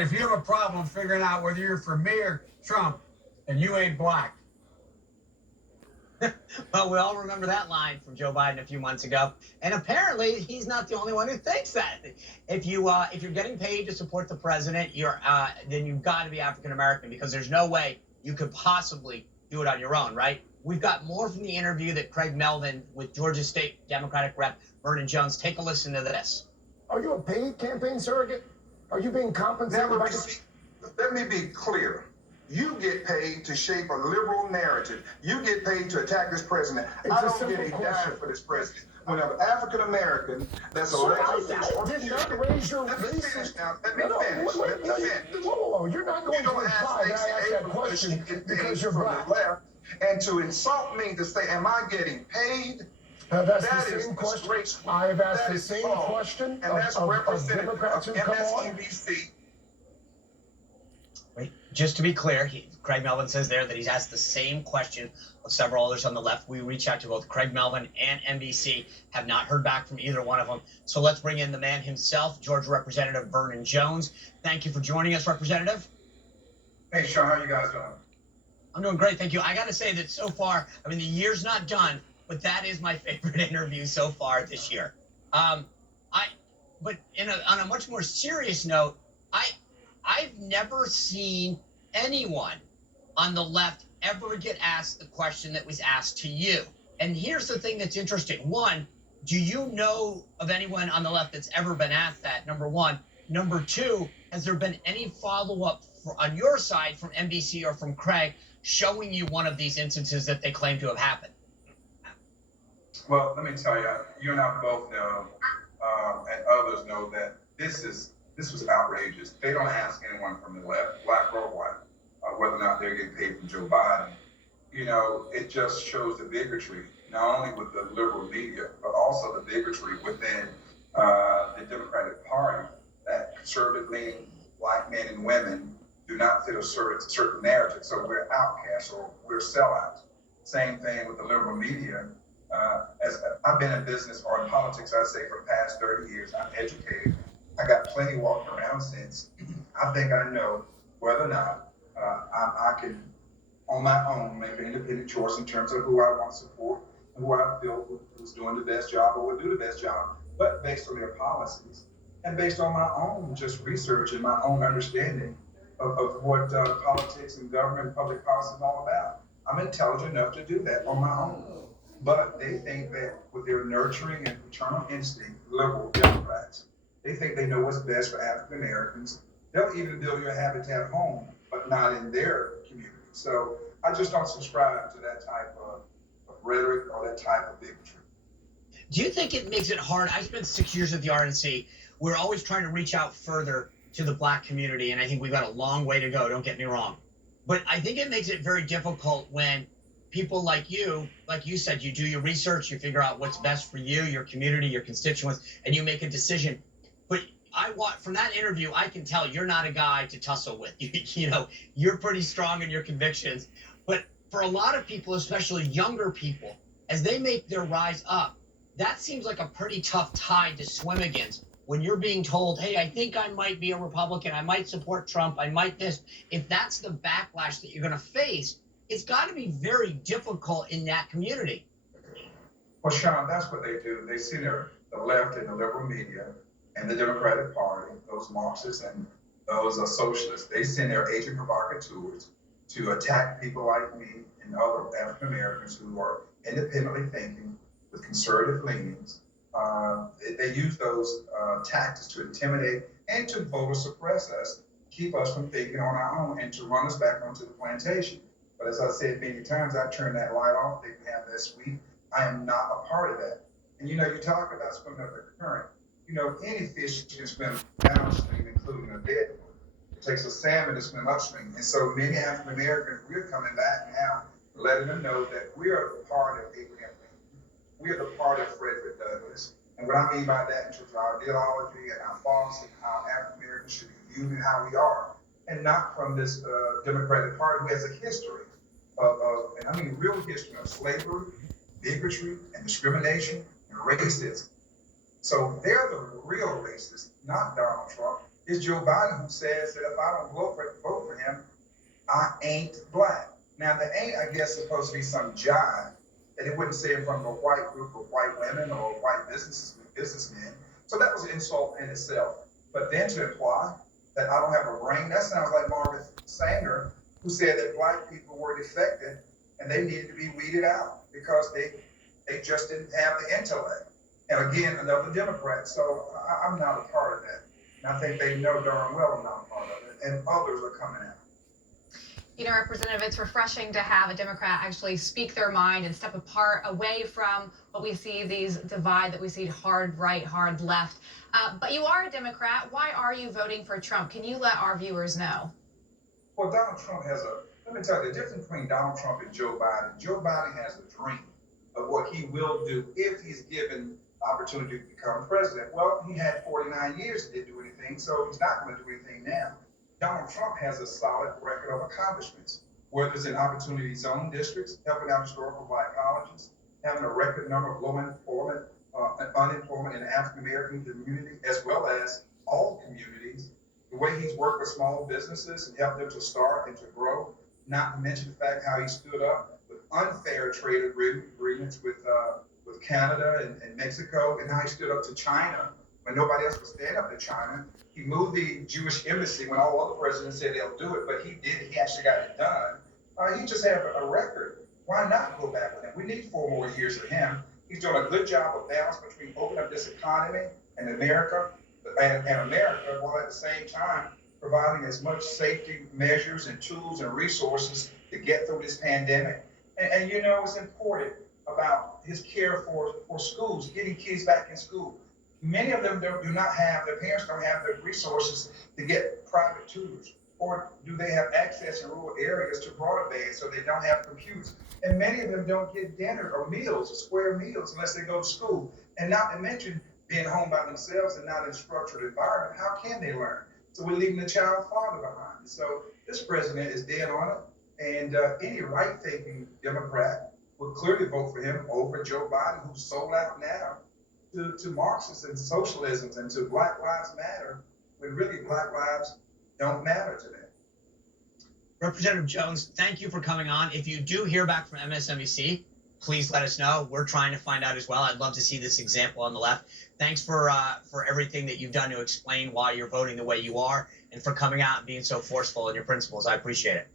if you have a problem figuring out whether you're for me or Trump, and you ain't black. Well, we all remember that line from Joe Biden a few months ago, and apparently he's not the only one who thinks that. If you're getting paid to support the president, then you've got to be African American, because there's no way you could possibly do it on your own, right? We've got more from the interview that Craig Melvin with Georgia State Democratic Rep Vernon Jones. Take a listen to this. Are you a paid campaign surrogate? Are you being compensated? Let me be clear. You get paid to shape a liberal narrative. You get paid to attack this president. I don't get a dime for this president. When an African American that's elected, I did not raise your let me finish now. Let me Whoa, finish. you're not going to imply that I asked that question because you're black. Left, and to insult me to say, am I getting paid? I've asked the same question. I have asked the same question and that's representative Democrats who come on. MSNBC. Wait, just to be clear, Craig Melvin says there that he's asked the same question of several others on the left. We reached out to both Craig Melvin and NBC, have not heard back from either one of them. So let's bring in the man himself, Georgia Representative Vernon Jones. Thank you for joining us, Representative. Hey, Sean, how you guys doing? I'm doing great, thank you. I got to say that so far, I mean, the year's not done, but that is my favorite interview so far this year. But on a much more serious note, I've never seen anyone on the left ever get asked the question that was asked to you. And here's the thing that's interesting. One, do you know of anyone on the left that's ever been asked that? Number one. Number two, has there been any follow-up on your side from NBC or from Craig showing you one of these instances that they claim to have happened? Well, let me tell you, you and I both know, and others know, that this was outrageous. They don't ask anyone from the left, black or white, whether or not they're getting paid from Joe Biden. You know, it just shows the bigotry, not only with the liberal media, but also the bigotry within the Democratic Party, that conservative-leaning black men and women do not fit a certain narrative. So we're outcasts or we're sellouts. Same thing with the liberal media. As I've been in business or in politics, I'd say for the past 30 years, I'm educated. I got plenty walking around since. I think I know whether or not I can, on my own, make an independent choice in terms of who I want to support and who I feel who's doing the best job or will do the best job, but based on their policies and based on my own just research and my own understanding of what politics and government and public policy is all about. I'm intelligent enough to do that on my own. But they think that with their nurturing and paternal instinct, liberal Democrats, they think they know what's best for African Americans. They'll even build you a habitat home, but not in their community. So I just don't subscribe to that type of rhetoric or that type of bigotry. Do you think it makes it hard? I spent 6 years at the RNC. We're always trying to reach out further to the black community, and I think we've got a long way to go, don't get me wrong. But I think it makes it very difficult when people like you said, you do your research, you figure out what's best for you, your community, your constituents, and you make a decision. But from that interview, I can tell you're not a guy to tussle with. You know, you're pretty strong in your convictions. But for a lot of people, especially younger people, as they make their rise up, that seems like a pretty tough tide to swim against. When you're being told, hey, I think I might be a Republican, I might support Trump, I might this. If that's the backlash that you're going to face, it's got to be very difficult in that community. Well, Sean, that's what they do. They see the left and the liberal media and the Democratic Party, those Marxists and those socialists, they send their agent provocateurs to attack people like me and other African Americans who are independently thinking with conservative leanings. They use those tactics to intimidate and to voter suppress us, keep us from thinking on our own, and to run us back onto the plantation. But as I said many times, I turn that light off. They can have that sweet. I am not a part of that. And you know, you talk about swimming up the current. You know, any fish can swim downstream, including a dead one. It takes a salmon to swim upstream. And so many African Americans, we're coming back now, letting them know that we are the part of Abraham Lincoln. We are the part of Frederick Douglass. And what I mean by that in terms of our ideology and our thoughts and how African Americans should be viewed and how we are, and not from this Democratic Party who has a history and I mean real history of slavery, bigotry, and discrimination and racism. So they're the real racists, not Donald Trump. is Joe Biden, who says that if I don't vote for him, I ain't black. Now, the ain't, I guess, supposed to be some jive that he wouldn't say in front of a white group of white women or white businessmen. So that was an insult in itself. But then to imply that I don't have a brain, that sounds like Margaret Sanger, who said that black people were defective and they needed to be weeded out because they just didn't have the intellect. And again, another Democrat. So I'm not a part of that. And I think they know darn well I'm not a part of it. And others are coming out. You know, Representative, it's refreshing to have a Democrat actually speak their mind and step apart away from what we see, these divide that we see, hard right, hard left. But you are a Democrat. Why are you voting for Trump? Can you let our viewers know? Well, Donald Trump let me tell you, the difference between Donald Trump and Joe Biden has a dream of what he will do if he's given the opportunity to become president. Well, he had 49 years and didn't do anything, so he's not going to do anything now. Donald Trump has a solid record of accomplishments, whether it's in opportunity zone districts, helping out historical black colleges, having a record number of low unemployment in the African American community, as well as all communities. The way he's worked with small businesses and helped them to start and to grow, not to mention the fact how he stood up with unfair trade agreements with Canada and Mexico, and how he stood up to China when nobody else would stand up to China. He moved the Jewish embassy when all other presidents said they'll do it, but he did. He actually got it done. He just had a record. Why not go back with him? We need 4 more years of him. He's doing a good job of balance between opening up this economy and America, while at the same time providing as much safety measures and tools and resources to get through this pandemic. And you know, it's important about his care for schools, getting kids back in school. Many of them do not have, their parents don't have the resources to get private tutors, or do they have access in rural areas to broadband so they don't have computers. And many of them don't get dinner or meals, or square meals, unless they go to school. And not to mention being home by themselves and not in a structured environment, how can they learn? So we're leaving the child father behind. So this president is dead on it. And any right-thinking Democrat would clearly vote for him over Joe Biden, who's sold out now to Marxists and socialisms and to Black Lives Matter, when really Black lives don't matter to them. Representative Jones, thank you for coming on. If you do hear back from MSNBC, please let us know. We're trying to find out as well. I'd love to see this example on the left. Thanks for everything that you've done to explain why you're voting the way you are, and for coming out and being so forceful in your principles. I appreciate it.